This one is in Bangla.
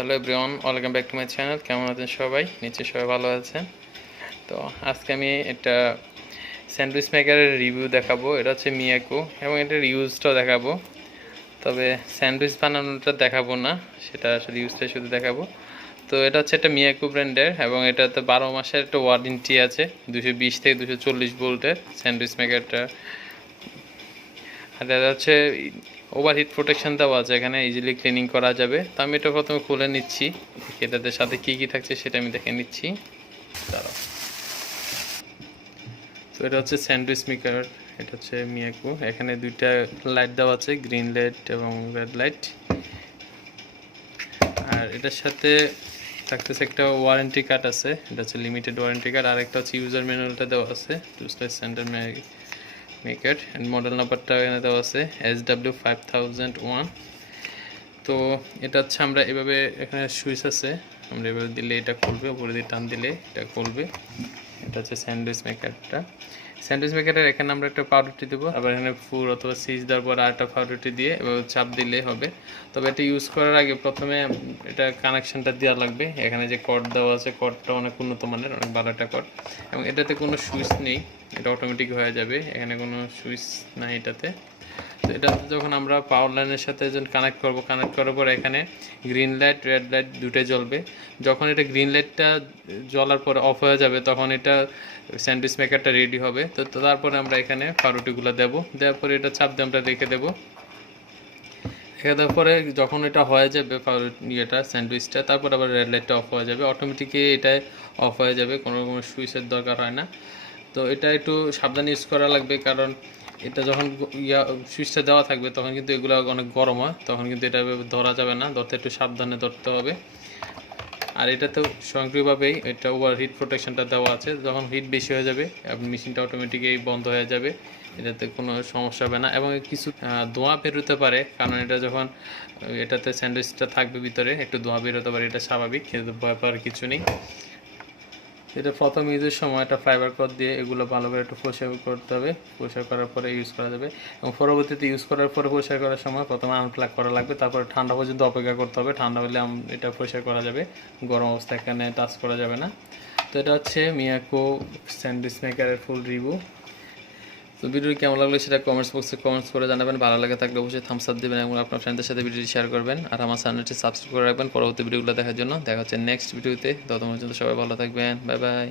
Hello everyone, welcome back to my channel. কেমন আছেন সবাই? নিশ্চয়ই সবাই ভালো আছেন। তো আজকে আমি একটা স্যান্ডউইচ মেকারের রিভিউ দেখাবো। এটা হচ্ছে মিয়াকো এবং এটার ইউজটাও দেখাবো। তবে স্যান্ডউইচ বানানোটা দেখাবো না, সেটা আসলে ইউজটা শুধু দেখাবো। তো এটা হচ্ছে একটা মিয়াকো ব্র্যান্ডের এবং এটাতে 12 মাসের একটা ওয়ারেন্টি আছে। 220 থেকে 240 ভোল্টের স্যান্ডউইচ মেকারটা। আর এটা হচ্ছে ওভারহিট প্রোটেকশন দেওয়া আছে, এখানে ইজিলি ক্লিনিং করা যাবে। তো আমি এটা প্রথমে খুলে নিচ্ছি, এটাদের সাথে কি কি থাকছে সেটা আমি দেখে নিচ্ছি। দাঁড়াও। তো এটা হচ্ছে স্যান্ডউইচ মেকার, এটা হচ্ছে মিয়াকো। এখানে দুইটা লাইট দেওয়া আছে, গ্রিন লাইট এবং রেড লাইট। আর এটার সাথে থাকতেছে একটা ওয়ারেন্টি কার্ড আছে, এটা হচ্ছে লিমিটেড ওয়ারেন্টি কার্ড। আর একটা হচ্ছে ইউজার ম্যানুয়ালটা দেওয়া আছে, টুস্টার সেন্টার মেকার অ্যান্ড মডেল নাম্বারটা এখানে দেওয়া আছে SW5001। তো এটা হচ্ছে আমরা এভাবে, এখানে সুইচ আছে, আমরা এভাবে দিলে এটা খুলবে, উপরে দিয়ে টান দিলে এটা খুলবে। এটা হচ্ছে স্যান্ডউইচ মেকারটা। স্যান্ডউইচ মেকারের এখানে আমরা একটা পাউরুটি দেবো, আবার এখানে ফুল অথবা সিজ দেওয়ার পর আরেকটা পাউরুটি দিয়ে এভাবে চাপ দিলে হবে। তবে এটা ইউজ করার আগে প্রথমে এটা কানেকশানটা দেওয়া লাগবে। এখানে যে কর্ড দেওয়া আছে, কর্ডটা অনেক উন্নত মানের, অনেক ভালো একটা কর্ড। এবং এটাতে কোনো সুইচ নেই, এটা অটোমেটিক হয়ে যাবে, এখানে কোনো সুইচ নাই এটাতে। তো এটা যখন আমরা পাওয়ার লাইনের সাথে যখন কানেক্ট করার পর এখানে গ্রিন লাইট রেড লাইট দুটোই জ্বলবে। যখন এটা গ্রিন লাইটটা জ্বলার পরে অফ হয়ে যাবে তখন এটা স্যান্ডউইচ মেকারটা রেডি হবে। তো তারপরে আমরা এখানে পাউরুটিগুলো দেবো, দেওয়ার পরে এটা চাপ দিয়ে আমরা রেখে দেবো। রেখে দেওয়ার পরে যখন এটা হয়ে যাবে ইয়েটা স্যান্ডউইচটা, তারপর আবার রেড লাইটটা অফ হয়ে যাবে, অটোমেটিকলি এটাই অফ হয়ে যাবে, কোনো রকম সুইচের দরকার হয় না। তো এটা একটু সাবধানে ইউজ করা লাগবে, কারণ এটা যখন সুইচটা দেওয়া থাকবে তখন কিন্তু এগুলো অনেক গরম হয়, তখন কিন্তু এটা ধরা যাবে না, ধরতে একটু সাবধানে ধরতে হবে। আর এটাতেও স্বয়ংক্রিয়ভাবেই এটা ওভার হিট প্রোটেকশনটা দেওয়া আছে, যখন হিট বেশি হয়ে যাবে মেশিনটা অটোমেটিকই বন্ধ হয়ে যাবে, এটাতে কোনো সমস্যা হবে না। এবং কিছু ধোঁয়া বেরোতে পারে, কারণ এটা যখন এটাতে স্যান্ডউইচটা থাকবে ভিতরে একটু ধোঁয়া বেরোতে পারে, এটা স্বাভাবিক, কিন্তু ভয় পাওয়ার কিছু নেই। এটা প্রথম ইউজের সময় একটা ফাইবার ক্লথ দিয়ে এগুলো ভালো করে একটু পরিষ্কার করতে হবে, পরিষ্কার করার পরে ইউজ করা যাবে। এবং পরবর্তীতে ইউজ করার পরে পরিষ্কার করার সময় প্রথমে আনপ্লাগ করা লাগবে, তারপরে ঠান্ডা পর্যন্ত অপেক্ষা করতে হবে। ঠান্ডা হলে এটা পরিষ্কার করা যাবে, গরম অবস্থায় এখানে টাচ করা যাবে না। তো এটা হচ্ছে মিয়াকো স্যান্ডউইচ মেকারের ফুল রিভিউ। তো ভিডিওটি কেমন লাগলো সেটা কমেন্টস বক্সে কমেন্টস করে জানাবেন। ভালো লাগে থাকলে অবশ্যই থামস আপ দেবেন এবং আপনার ফ্রেন্ডদের সাথে ভিডিওটি শেয়ার করবেন। আর আমার চ্যানেলটি সাবস্ক্রাইব করে রাখবেন পরবর্তী ভিডিওগুলো দেখার জন্য। দেখা হচ্ছে নেক্সট ভিডিওতে। ততক্ষণ পর্যন্ত সবাই ভালো থাকবেন। Bye bye.